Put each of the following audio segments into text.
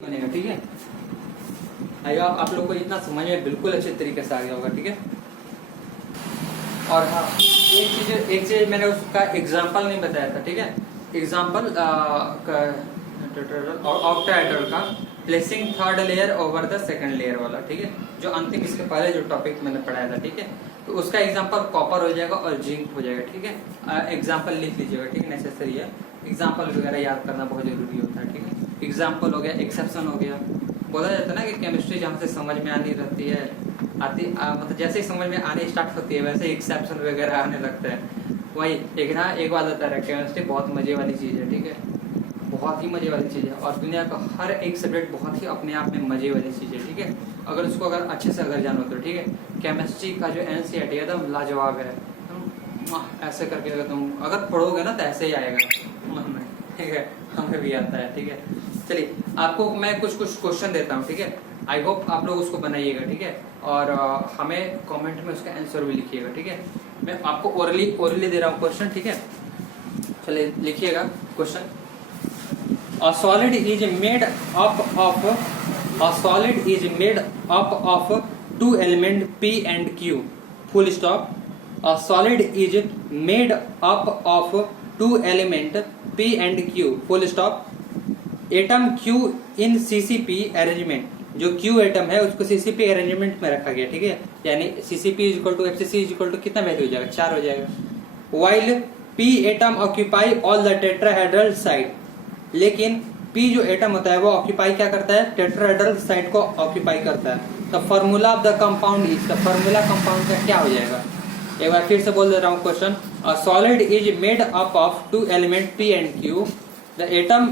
बनेगा। ठीक है, आइए आप लोग को इतना समझ में बिल्कुल अच्छे तरीके से आ गया होगा। ठीक है, और हाँ एक चीज मैंने उसका एग्जांपल नहीं बताया था। ठीक है, एग्जांपल ऑक्टाहेड्रल का placing third layer over the second layer वाला। ठीक है, जो अंतिम इसके पहले जो टॉपिक मैंने पढ़ाया था। ठीक है, तो उसका एग्जांपल कॉपर हो जाएगा और जिंक हो जाएगा। ठीक है, एग्जांपल लिख लीजिएगा। ठीक है, नेसेसरी है, एग्जांपल वगैरह याद करना बहुत जरूरी होता है। ठीक है, एग्जाम्पल हो गया, एक्सेप्शन हो गया। बोला जाता है ना कि केमिस्ट्री जहाँ से समझ में आनी रहती है मतलब जैसे ही समझ में आने स्टार्ट होती है वैसे एक्सेप्शन वगैरह आने लगता है। वही एक बात होता है, केमिस्ट्री बहुत मजे वाली चीज़ है। ठीक है, बहुत ही मजे वाली चीज़ है और दुनिया का हर एक सब्जेक्ट बहुत ही अपने आप में मजे वाली चीज़ है। ठीक है, अगर उसको अगर अच्छे से अगर जानो तो। ठीक है, केमिस्ट्री का जो NCERT है एकदम लाजवाब है। ऐसे करके अगर तुम अगर पढ़ोगे ना तो ऐसे ही आएगा मन में। ठीक है, हमें भी आता है। ठीक है, चलिए आपको मैं कुछ क्वेश्चन देता हूँ। ठीक है, आई होप आप लोग उसको बनाइएगा। ठीक है, और हमें कमेंट में उसका आंसर भी लिखिएगा। ठीक है, मैं आपको ओरली दे रहा हूँ क्वेश्चन। ठीक है, चलिए लिखिएगा question. A solid is made up of two element P and Q. Full stop. A solid is made up of two element P and Q. Full stop. Atom Q in CCP arrangement. जो Q atom है उसको CCP arrangement में रखा गया। ठीक है, यानी CCP = FCC = कितना वैल्यू हो जाएगा? 4 हो जाएगा। While P atom occupy all the tetrahedral side. लेकिन P जो एटम होता है वो ऑक्यूपाई क्या करता है? टेट्राहेड्रल साइड को ऑक्यूपाई करता है। The formula of the compound is, the formula compound का क्या हो जाएगा? एक बार फिर से बोल दे रहा हूँ question. A solid is made up of two element P and Q. The atom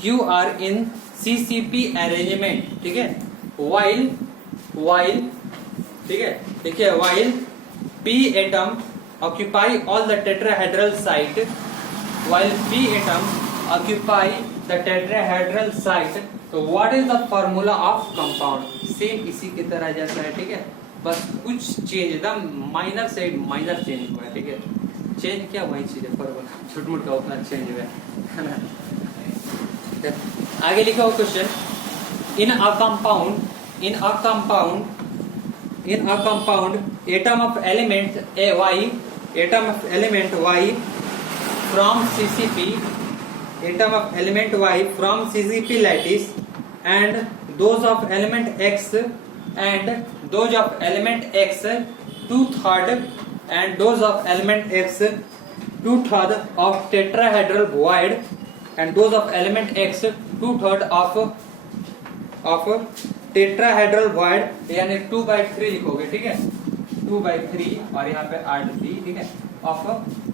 Q are in CCP arrangement. ठीक है, वाइल ठीक है, देखिए while P atom occupy all the tetrahedral side, while P atom occupy the tetrahedral site. तो what is the formula of compound? Same इसी की तरह जैसा है। ठीक है, बस कुछ चेंज एकदम माइनर से माइनर चेंज हुआ है। ठीक है, चेंज क्या वही चीज है, फॉर्मूला छोट मोट का उतना चेंज हुआ है। आगे लिखा हुआ question. in a compound atom of element Y from CCP lattice and those of element X 2/3 and those of element X 2/3 of tetrahedral void and those of element X 2/3 of tetrahedral void, यानी 2/3 लिखोगे। ठीक है, 2/3 और यहाँ पे 8D। ठीक है, of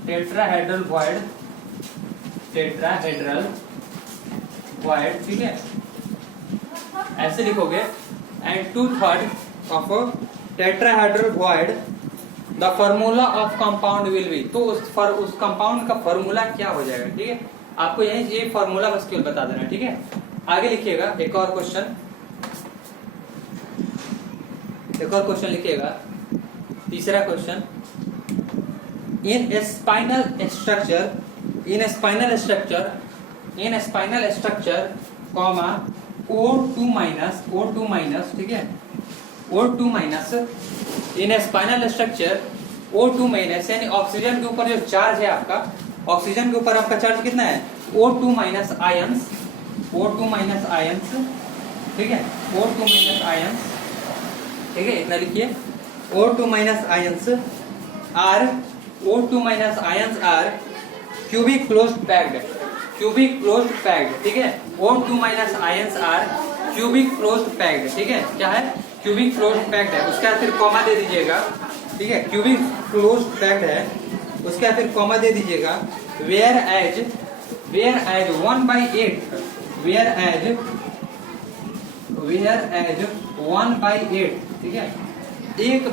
tetrahedral void। ठीक है, ऐसे लिखोगे। And 2/3 of tetrahedral void, the formula of compound will be. तो उस कंपाउंड का फॉर्मूला क्या हो जाएगा? ठीक है, आपको यही ये फॉर्मूला बस केवल बता देना। ठीक है, आगे लिखिएगा एक और क्वेश्चन लिखिएगा। तीसरा question. In a spinal structure, comma O2 minus, ठीक है, O2 minus in a spinal structure O2 minus, यानी ऑक्सीजन के ऊपर जो चार्ज है आपका, ऑक्सीजन के ऊपर आपका चार्ज कितना है? O2 minus आयंस, ठीक है, O2 minus आयंस। ठीक है, इतना लिखिए। O2 minus ions are O2 minus ions are cubic closed packed। ठीक है, O2 minus ions are cubic closed packed। ठीक है, क्या है? cubic closed packed है। उसके बाद फिर कॉमा दे दीजिएगा। ठीक है, cubic closed packed है, उसके बाद फिर कॉमा दे दीजिएगा। whereas 1/8 ठीक है,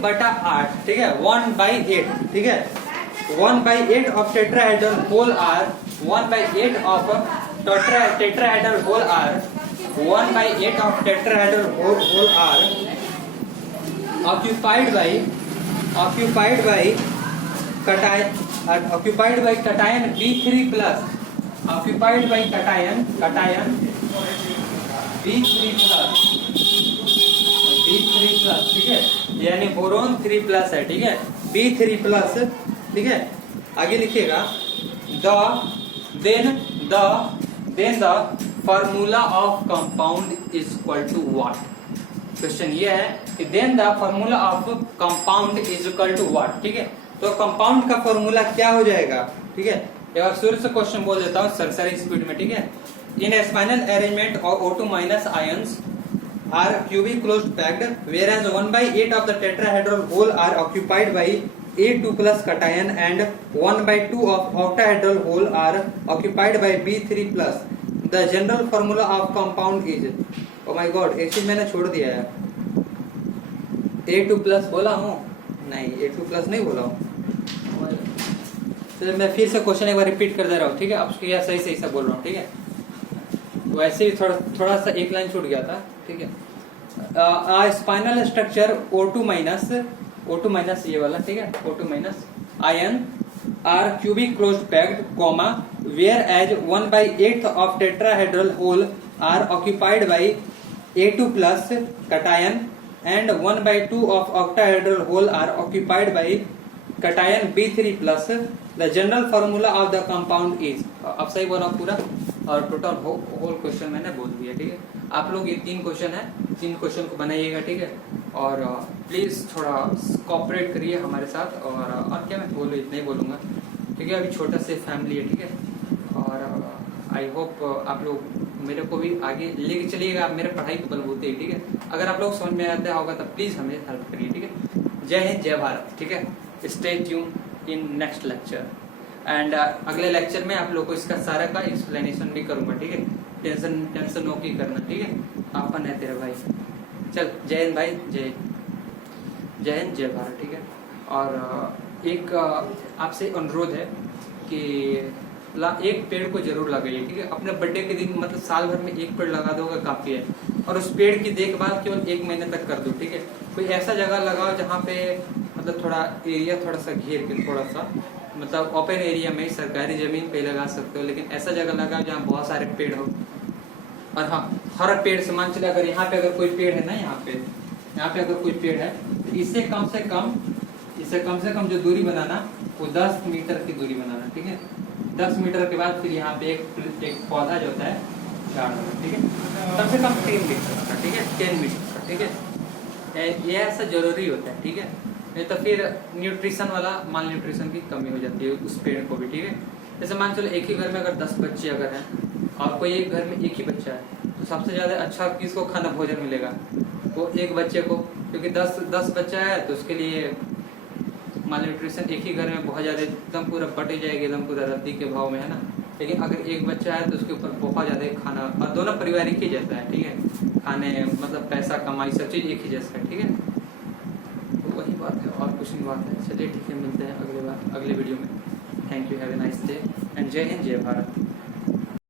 1/8। ठीक है, 1/8। ठीक है, 1/8 of tetrahedral whole are 1/8 of tetrahedral whole are 1/8 of tetrahedral whole are occupied by cation B3 plus, occupied by cation B3+, ठीक है, यानी बोरोन 3+ है, ठीक है, B3+, ठीक है। आगे लिखिएगा then the formula of compound is equal to what. Question ये है कि then the formula of compound is equal to what, ठीक है। तो कंपाउंड का फार्मूला क्या हो जाएगा, ठीक है। एक बार शुरू से क्वेश्चन बोल देता हूँ सरसरी स्पीड में, ठीक है। In a spinal arrangement of O2- ions are cubic closed packed, whereas 1/8 of the tetrahedral hole are occupied by A2+ cation and 1/2 of octahedral hole are occupied by B3+. The general formula of compound is, oh my god, एक चीज मैंने छोड़ दिया है, A2+ बोला हूँ, नहीं A2+ नहीं बोला हूँ। तो मैं फिर से क्वेश्चन एक बार रिपीट कर दे रहा हूँ, ठीक है। अब उसको यह सही से बोल रहा हूँ, ठीक है। वैसे ही थोड़ा सा एक लाइन छूट गया था, ठीक है। स्पाइनल स्ट्रक्चर O2- ये वाला, ठीक है, O2- ion are cubic closed packed, comma, whereas 1/8 of tetrahedral hole are occupied by A2+ cation and 1/2 of octahedral hole are occupied by cation B3+. The general formula of the compound is, अब सही बोला पूरा, और total whole question मैंने बोल दिया, ठीक है। आप लोग ये 3 क्वेश्चन है, 3 क्वेश्चन को बनाइएगा, ठीक है। और प्लीज थोड़ा कोऑपरेट करिए हमारे साथ, और क्या मैं बोलूँ, इतना ही बोलूँगा, ठीक है। अभी छोटा से फैमिली है, ठीक है। और आई होप आप लोग मेरे को भी आगे लेके चलिएगा, आप मेरे पढ़ाई को बलबूते ही, ठीक है। अगर आप लोग समझ में आता होगा तो प्लीज हमें हेल्प करिए, ठीक है। जय हिंद, जय भारत, ठीक है। Stay tune in next lecture, and अगले लेक्चर में आप लोग को इसका सारा का एक्सप्लेनेशन भी करूंगा, ठीक है। टेंशन नो की करना, ठीक है। आपन है तेरा भाई। चल, जय हिंद भाई, जय हिंद, जय भारत, ठीक है। और एक आपसे अनुरोध है कि एक पेड़ को जरूर लगाइए, ठीक है। अपने बर्थडे के दिन, मतलब साल भर में एक पेड़ लगा दोगे काफी है। और उस पेड़ की देखभाल केवल 1 महीने तक कर दो, ठीक है। कोई ऐसा जगह लगाओ जहाँ पे मतलब थोड़ा एरिया थोड़ा सा घेर के, थोड़ा सा मतलब ओपन एरिया में, सरकारी जमीन पे लगा सकते हो, लेकिन ऐसा जगह लगाओ जहाँ बहुत सारे पेड़ हो। और हाँ, हर पेड़ से मान चले, अगर यहाँ पे अगर कोई पेड़ है ना, यहाँ पे अगर कोई पेड़ है तो इससे कम से कम जो दूरी बनाना, वो 10 मीटर की दूरी बनाना, ठीक है। 10 मीटर के बाद फिर यहाँ पे एक पौधा जो होता है गाड़ना, ठीक है। कम से कम 3 मीटर का, ठीक है, 10 मीटर का, ठीक है। ये ऐसा जरूरी होता है, ठीक है। नहीं तो फिर न्यूट्रिशन वाला, माल न्यूट्रिशन की कमी हो जाती है उस पेड़ को भी, ठीक है। जैसे मान चलो एक ही घर में अगर 10 बच्चे अगर हैं, और कोई एक घर में एक ही बच्चा है, तो सबसे ज्यादा अच्छा किसको खाना भोजन मिलेगा, वो एक बच्चे को, क्योंकि 10 बच्चा है तो उसके लिए माल न्यूट्रिशन एक ही घर में बहुत ज्यादा एकदम पूरा बट जाएगी, एकदम पूरा रद्दी के भाव में, है ना। लेकिन अगर एक बच्चा है तो उसके ऊपर बहुत ज्यादा खाना, और दोनों परिवार एक ही जैसा है, ठीक है। खाने मतलब पैसा कमाई सब चीज एक ही जैसा है, ठीक है। तो वही बात है, और कुछ नहीं बात है। चलिए ठीक है, मिलते हैं अगले वीडियो में। Thank you, have a nice day, and जय हिंद, जय भारत।